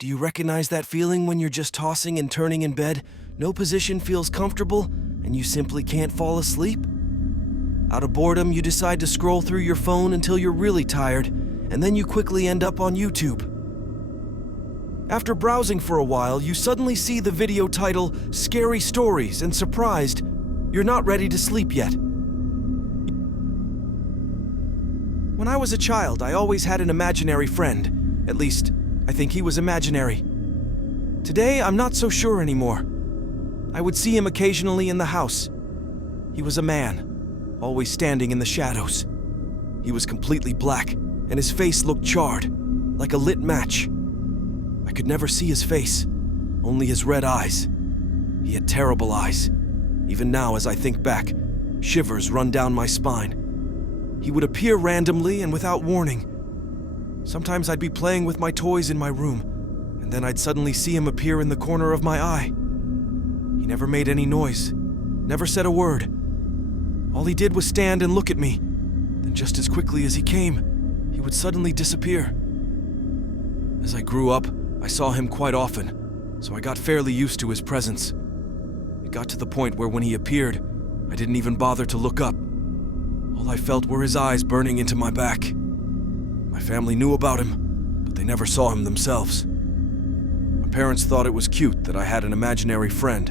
Do you recognize that feeling when you're just tossing and turning in bed, no position feels comfortable, and you simply can't fall asleep? Out of boredom, you decide to scroll through your phone until you're really tired, and then you quickly end up on YouTube. After browsing for a while, you suddenly see the video title, Scary Stories, and surprised, you're not ready to sleep yet. When I was a child, I always had an imaginary friend. At least, I think he was imaginary. Today, I'm not so sure anymore. I would see him occasionally in the house. He was a man, always standing in the shadows. He was completely black, and his face looked charred, like a lit match. I could never see his face, only his red eyes. He had terrible eyes. Even now, as I think back, shivers run down my spine. He would appear randomly and without warning. Sometimes I'd be playing with my toys in my room, and then I'd suddenly see him appear in the corner of my eye. He never made any noise, never said a word. All he did was stand and look at me. Then just as quickly as he came, he would suddenly disappear. As I grew up, I saw him quite often, so I got fairly used to his presence. It got to the point where when he appeared, I didn't even bother to look up. All I felt were his eyes burning into my back. My family knew about him, but they never saw him themselves. My parents thought it was cute that I had an imaginary friend,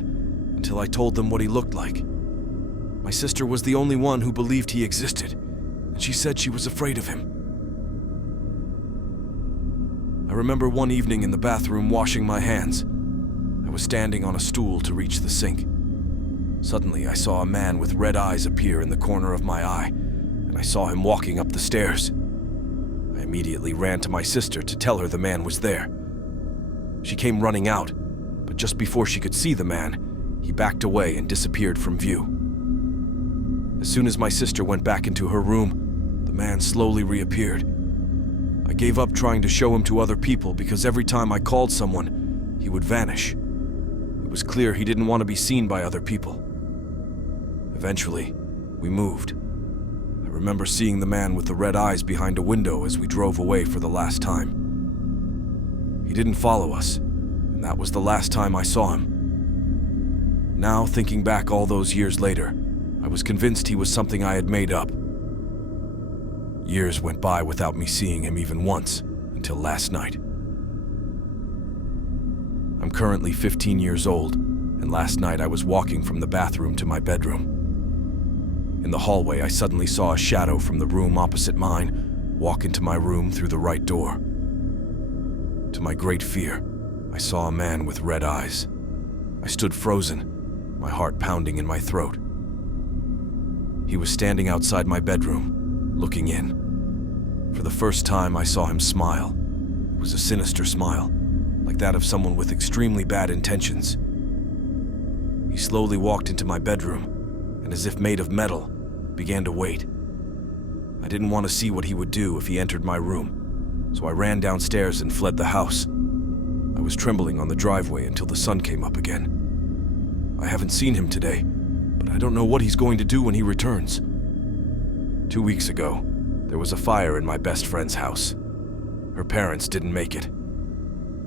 until I told them what he looked like. My sister was the only one who believed he existed, and she said she was afraid of him. I remember one evening in the bathroom washing my hands. I was standing on a stool to reach the sink. Suddenly, I saw a man with red eyes appear in the corner of my eye, and I saw him walking up the stairs. I immediately ran to my sister to tell her the man was there. She came running out, but just before she could see the man, he backed away and disappeared from view. As soon as my sister went back into her room, the man slowly reappeared. I gave up trying to show him to other people because every time I called someone, he would vanish. It was clear he didn't want to be seen by other people. Eventually, we moved. I remember seeing the man with the red eyes behind a window as we drove away for the last time. He didn't follow us, and that was the last time I saw him. Now, thinking back all those years later, I was convinced he was something I had made up. Years went by without me seeing him even once, until last night. I'm currently 15 years old, and last night I was walking from the bathroom to my bedroom. In the hallway, I suddenly saw a shadow from the room opposite mine walk into my room through the right door. To my great fear, I saw a man with red eyes. I stood frozen, my heart pounding in my throat. He was standing outside my bedroom, looking in. For the first time, I saw him smile. It was a sinister smile, like that of someone with extremely bad intentions. He slowly walked into my bedroom, and as if made of metal, began to wait. I didn't want to see what he would do if he entered my room, so I ran downstairs and fled the house. I was trembling on the driveway until the sun came up again. I haven't seen him today, but I don't know what he's going to do when he returns. 2 weeks ago, there was a fire in my best friend's house. Her parents didn't make it.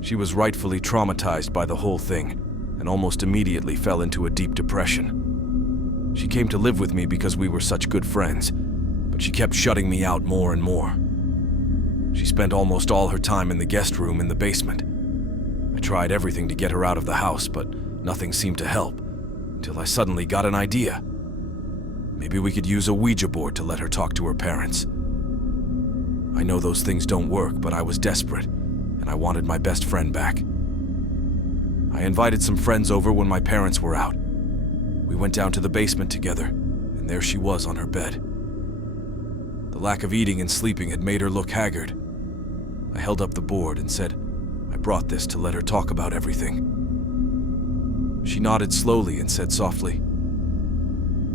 She was rightfully traumatized by the whole thing, and almost immediately fell into a deep depression. She came to live with me because we were such good friends, but she kept shutting me out more and more. She spent almost all her time in the guest room in the basement. I tried everything to get her out of the house, but nothing seemed to help, until I suddenly got an idea. Maybe we could use a Ouija board to let her talk to her parents. I know those things don't work, but I was desperate, and I wanted my best friend back. I invited some friends over when my parents were out. We went down to the basement together, and there she was on her bed. The lack of eating and sleeping had made her look haggard. I held up the board and said, I brought this to let her talk about everything. She nodded slowly and said softly,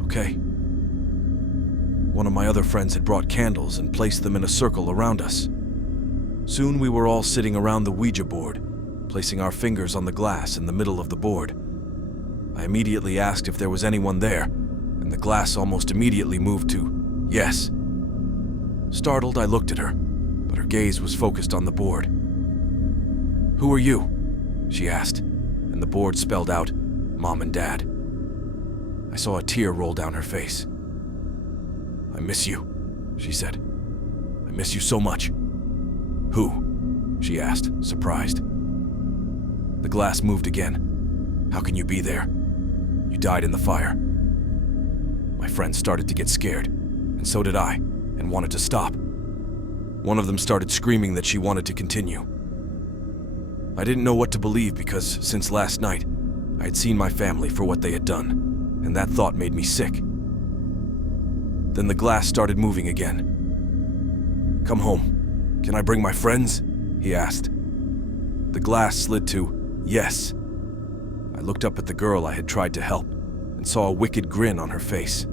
Okay. One of my other friends had brought candles and placed them in a circle around us. Soon we were all sitting around the Ouija board, placing our fingers on the glass in the middle of the board. I immediately asked if there was anyone there, and the glass almost immediately moved to yes. Startled, I looked at her, but her gaze was focused on the board. "Who are you?" she asked, and the board spelled out, "Mom and Dad." I saw a tear roll down her face. "I miss you," she said. "I miss you so much." "Who?" she asked, surprised. The glass moved again. "How can you be there? You died in the fire." My friends started to get scared, and so did I, and wanted to stop. One of them started screaming that she wanted to continue. I didn't know what to believe because, since last night, I had seen my family for what they had done, and that thought made me sick. Then the glass started moving again. "Come home. Can I bring my friends?" he asked. The glass slid to yes. I looked up at the girl I had tried to help and saw a wicked grin on her face.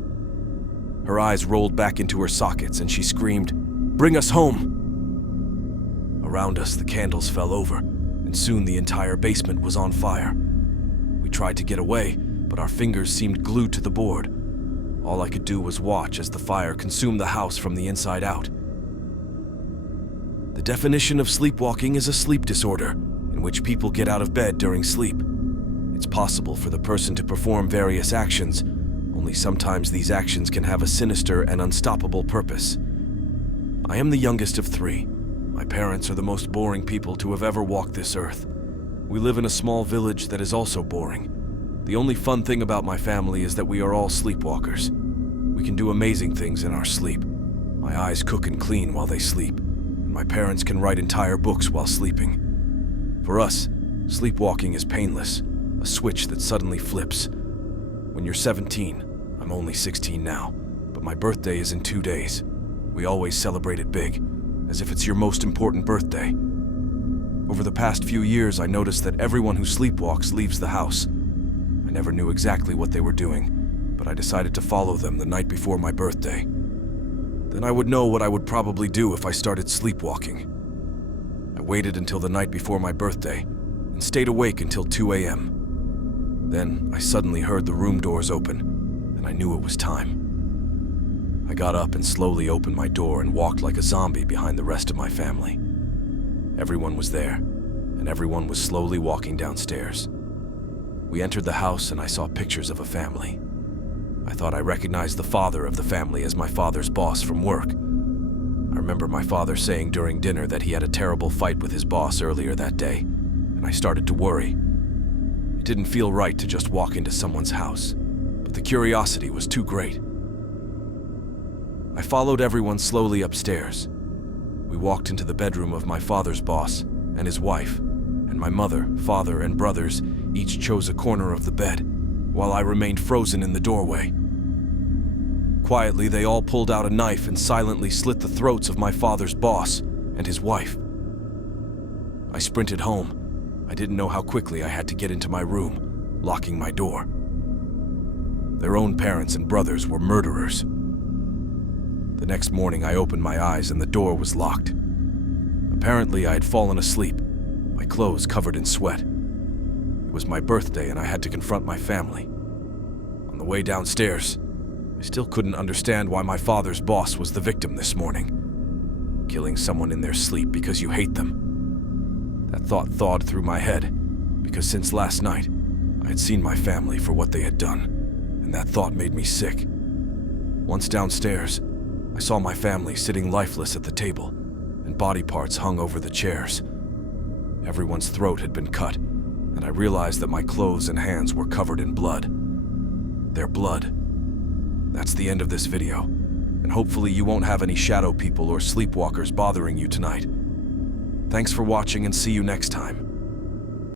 Her eyes rolled back into her sockets and she screamed, "Bring us home!" Around us, the candles fell over, and soon the entire basement was on fire. We tried to get away, but our fingers seemed glued to the board. All I could do was watch as the fire consumed the house from the inside out. The definition of sleepwalking is a sleep disorder in which people get out of bed during sleep. It's possible for the person to perform various actions, only sometimes these actions can have a sinister and unstoppable purpose. I am the youngest of 3. My parents are the most boring people to have ever walked this earth. We live in a small village that is also boring. The only fun thing about my family is that we are all sleepwalkers. We can do amazing things in our sleep. My eyes cook and clean while they sleep, and my parents can write entire books while sleeping. For us, sleepwalking is painless, a switch that suddenly flips. When you're 17, I'm only 16 now, but my birthday is in 2 days. We always celebrate it big, as if it's your most important birthday. Over the past few years, I noticed that everyone who sleepwalks leaves the house. I never knew exactly what they were doing, but I decided to follow them the night before my birthday. Then I would know what I would probably do if I started sleepwalking. I waited until the night before my birthday and stayed awake until 2 a.m. Then I suddenly heard the room doors open, and I knew it was time. I got up and slowly opened my door and walked like a zombie behind the rest of my family. Everyone was there, and everyone was slowly walking downstairs. We entered the house and I saw pictures of a family. I thought I recognized the father of the family as my father's boss from work. I remember my father saying during dinner that he had a terrible fight with his boss earlier that day, and I started to worry. It didn't feel right to just walk into someone's house, but the curiosity was too great. I followed everyone slowly upstairs. We walked into the bedroom of my father's boss and his wife, and my mother, father, and brothers each chose a corner of the bed, while I remained frozen in the doorway. Quietly, they all pulled out a knife and silently slit the throats of my father's boss and his wife. I sprinted home. I didn't know how quickly I had to get into my room, locking my door. Their own parents and brothers were murderers. The next morning, I opened my eyes and the door was locked. Apparently, I had fallen asleep, my clothes covered in sweat. It was my birthday and I had to confront my family. On the way downstairs, I still couldn't understand why my father's boss was the victim this morning. Killing someone in their sleep because you hate them. That thought thawed through my head, because since last night, I had seen my family for what they had done, and that thought made me sick. Once downstairs, I saw my family sitting lifeless at the table, and body parts hung over the chairs. Everyone's throat had been cut, and I realized that my clothes and hands were covered in blood. Their blood. That's the end of this video, and hopefully you won't have any shadow people or sleepwalkers bothering you tonight. Thanks for watching and see you next time.